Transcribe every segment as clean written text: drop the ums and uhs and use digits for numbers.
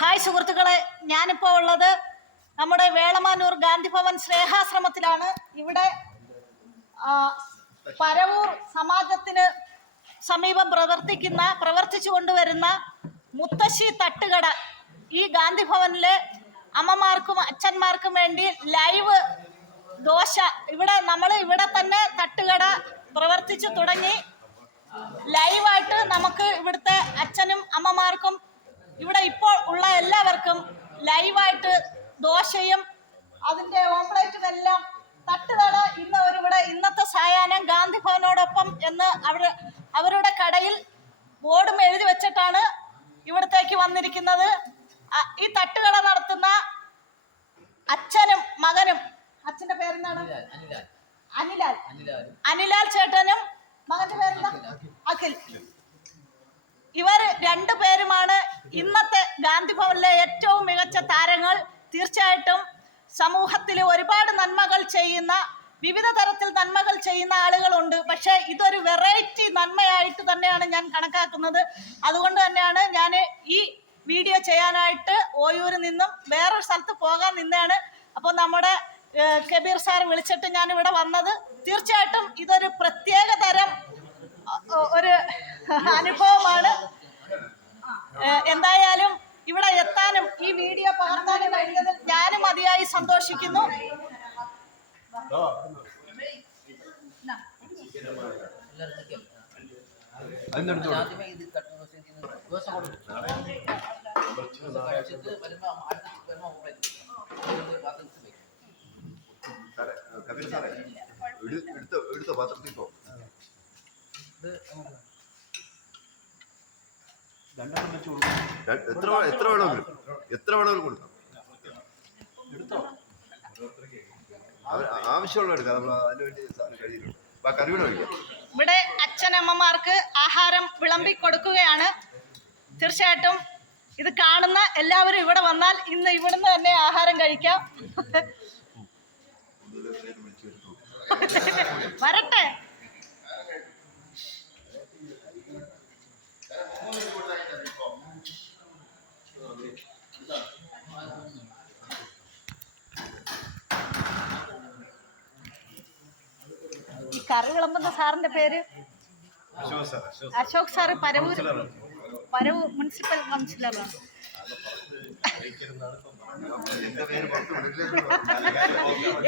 Hi സുഹൃത്തുക്കളെ, ഞാനിപ്പോൾ ഉള്ളത് നമ്മുടെ വേളമാനൂർ ഗാന്ധിഭവൻ സ്നേഹാശ്രമത്തിലാണ്. ഇവിടെ പരവൂർ സമാജത്തിന് സമീപം പ്രവർത്തിച്ചു കൊണ്ടുവരുന്ന മുത്തശ്ശി തട്ടുകട ഈ ഗാന്ധിഭവനിലെ അമ്മമാർക്കും അച്ഛന്മാർക്കും വേണ്ടി ലൈവ് ദോശ ഇവിടെ തന്നെ തട്ടുകട പ്രവർത്തിച്ചു തുടങ്ങി. ലൈവായിട്ട് നമുക്ക് ഇവിടുത്തെ അച്ഛനും അമ്മമാർക്കും ഇവിടെ ഇപ്പോൾ ഉള്ള എല്ലാവർക്കും ലൈവായിട്ട് ദോശയും അതിൻ്റെ ഓംപ്ലേറ്റും എല്ലാം തട്ടുകട ഇന്നത്തെ സായാഹ്നം ഗാന്ധിഭവനോടൊപ്പം എന്ന് അവരുടെ കടയിൽ ബോർഡും എഴുതി വെച്ചിട്ടാണ് ഇവിടത്തേക്ക് വന്നിരിക്കുന്നത്. ഈ തട്ടുകട നടത്തുന്ന അച്ഛനും മകനും, അച്ഛന്റെ പേരെന്താണ്? അനിലാൽ ചേട്ടനും മകന്റെ പേരെന്താ? അഖിൽ. ഇവർ രണ്ടുപേരുമാണ് ഇന്നത്തെ ഗാന്ധിഭവനിലെ ഏറ്റവും മികച്ച താരങ്ങൾ. തീർച്ചയായിട്ടും സമൂഹത്തിൽ ഒരുപാട് നന്മകൾ ചെയ്യുന്ന, വിവിധ തരത്തിൽ നന്മകൾ ചെയ്യുന്ന ആളുകളുണ്ട്. പക്ഷേ ഇതൊരു വെറൈറ്റി നന്മയായിട്ട് തന്നെയാണ് ഞാൻ കണക്കാക്കുന്നത്. അതുകൊണ്ട് തന്നെയാണ് ഞാൻ ഈ വീഡിയോ ചെയ്യാനായിട്ട് ഓയൂരിൽ നിന്നും വേറൊരു സ്ഥലത്ത് പോകാൻ നിന്നാണ്. അപ്പോൾ നമ്മുടെ കബീർ സാർ വിളിച്ചിട്ട് ഞാൻ ഇവിടെ വന്നത്. തീർച്ചയായിട്ടും ഇതൊരു പ്രത്യേക തരം ഒരു അനുഭവമാണ്. എന്തായാലും ഇവിടെ എത്താനും ഈ വീഡിയോ പകർത്താനും കഴിഞ്ഞതിൽ ഞാനും അതിയായി സന്തോഷിക്കുന്നു. എടുത്തോ പാത്രത്തിൽ പോ. എത്ര വേണമെങ്കിലും കൊടുക്കാം. ആവശ്യമുള്ള എടുക്കാം. നമ്മൾ അതിന് വേണ്ടി കഴിയുന്നുണ്ട്. കറിവിടെ കഴിക്കാം. ഇവിടെ അച്ഛനമ്മമാർക്ക് ആഹാരം വിളമ്പി കൊടുക്കുകയാണ്. തീർച്ചയായിട്ടും ഇത് കാണുന്ന എല്ലാവരും ഇവിടെ വന്നാൽ ഇന്ന് ഇവിടുന്ന് തന്നെ ആഹാരം കഴിക്കാം. വരട്ടെ. ഈ കറി വിളമ്പുന്ന സാറിന്റെ പേര് അശോക് സാറ്. പരവൂർ മുനിസിപ്പൽ കൗൺസിലറാണ്.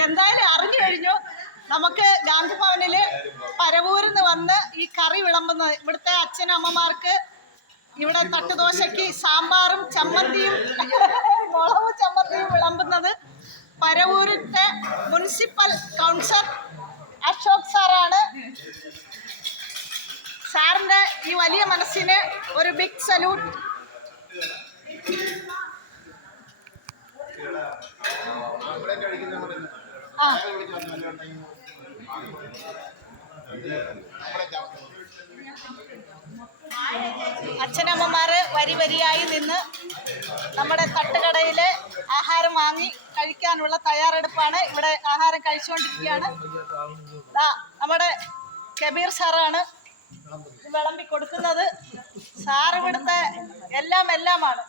എന്തായാലും അറിഞ്ഞു കഴിഞ്ഞു. നമുക്ക് ഗാന്ധിഭവനില് പരവൂരിൽ നിന്ന് വന്ന് ഈ കറി വിളമ്പുന്നത് ഇവിടുത്തെ അച്ഛനും അമ്മമാർക്ക് ഇവിടെ തട്ടുദോശയ്ക്ക് സാമ്പാറും ചമ്മന്തിയും മുളകും ചമ്മന്തിയും വിളമ്പുന്നത് പരവൂരിന്റെ മുനിസിപ്പൽ കൗൺസിലർ അശോക് സാറാണ്. സാറിന്റെ ഈ വലിയ മനസ്സിന് ഒരു ബിഗ് സല്യൂട്ട്. അച്ഛനമ്മമാര് വരിയായി നിന്ന് നമ്മുടെ തട്ടുകടയിലെ ആഹാരം വാങ്ങി കഴിക്കാനുള്ള തയ്യാറെടുപ്പാണ്. ഇവിടെ ആഹാരം കഴിച്ചുകൊണ്ടിരിക്കുകയാണ്. നമ്മുടെ കബീർ സാറാണ് വിളമ്പി കൊടുക്കുന്നത്. സാർ ഇവിടുത്തെ എല്ലാമാണ്.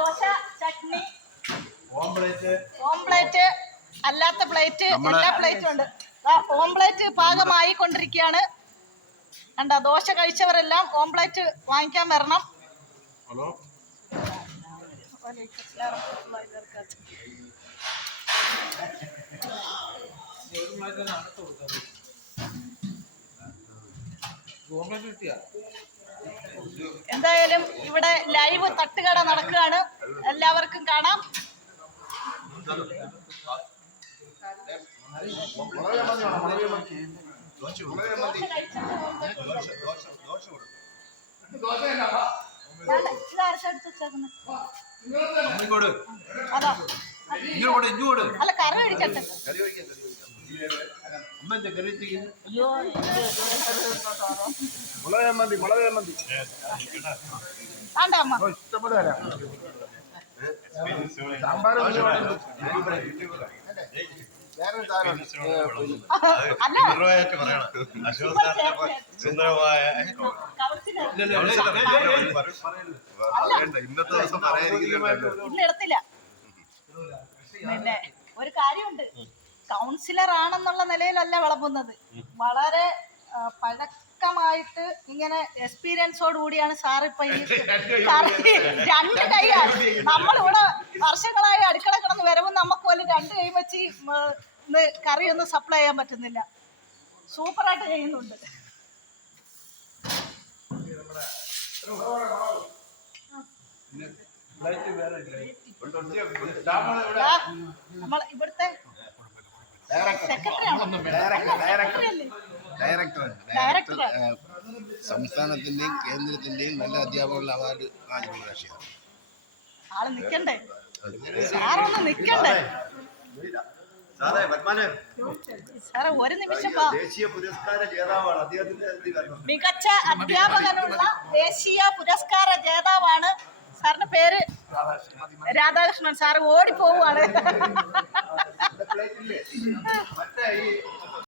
ദോശ, ചട്നി, ഓംപ്ലേറ്റ്, അല്ലാത്ത പ്ലേറ്റ്, എല്ലാ പ്ലേറ്റും ഉണ്ട്. ഓംപ്ലേറ്റ് പാകമായി കൊണ്ടിരിക്കുകയാണ്. കണ്ട, ദോശ കഴിച്ചവരെല്ലാം ഓംപ്ലേറ്റ് വാങ്ങിക്കാൻ വരണം. എന്തായാലും ഇവിടെ ലൈവ് തട്ടുകട നടക്കുകയാണ്. എല്ലാവർക്കും കാണാം. അല്ല, കറി കഴിക്കട്ടെ. വേണ്ട അമ്മ. വേറൊരു സാധനം അല്ല ഇന്നത്തെ ദിവസം പറയാതിരിക്കുന്നുണ്ട്. ഇന്ന് എടുത്തില്ല. പിന്നെ ഒരു കാര്യമുണ്ട്, കൗൺസിലർ ആണെന്നുള്ള നിലയിലല്ല വിളമ്പുന്നത്, വളരെ പഴക്കമായിട്ട് ഇങ്ങനെ എക്സ്പീരിയൻസോട് കൂടിയാണ് സാർ ഇപ്പൊ ഈ കറി രണ്ട് കൈയാണ്. നമ്മളിവിടെ വർഷങ്ങളായി അടുക്കള കിടന്ന് വരവും നമുക്ക് പോലും രണ്ട് കൈ വെച്ച് കറി ഒന്നും സപ്ലൈ ചെയ്യാൻ പറ്റുന്നില്ല. സൂപ്പറായിട്ട് ചെയ്യുന്നുണ്ട്. നമ്മൾ ഇവിടുത്തെ ഡയറക്ടർ സംസ്ഥാനത്തിന്റെയും കേന്ദ്രത്തിന്റെയും നല്ല അധ്യാപകരുടെ അവാർഡ് വാങ്ങിക്കുന്ന കക്ഷിയാണ്. ആള് നിക്കണ്ടേ, സാറൊന്ന് നിക്കണ്ടേ സാറേ, ഒരു നിമിഷം. ദേശീയ പുരസ്കാര ജേതാവാണ് അദ്ദേഹത്തിന്റെ. മികച്ച അധ്യാപകനുള്ള ദേശീയ പുരസ്കാര ജേതാവാണ്. സാറിന്റെ പേര് രാധാകൃഷ്ണൻ. സാറ് ഓടിപ്പോവാണ്. മറ്റേ ഈ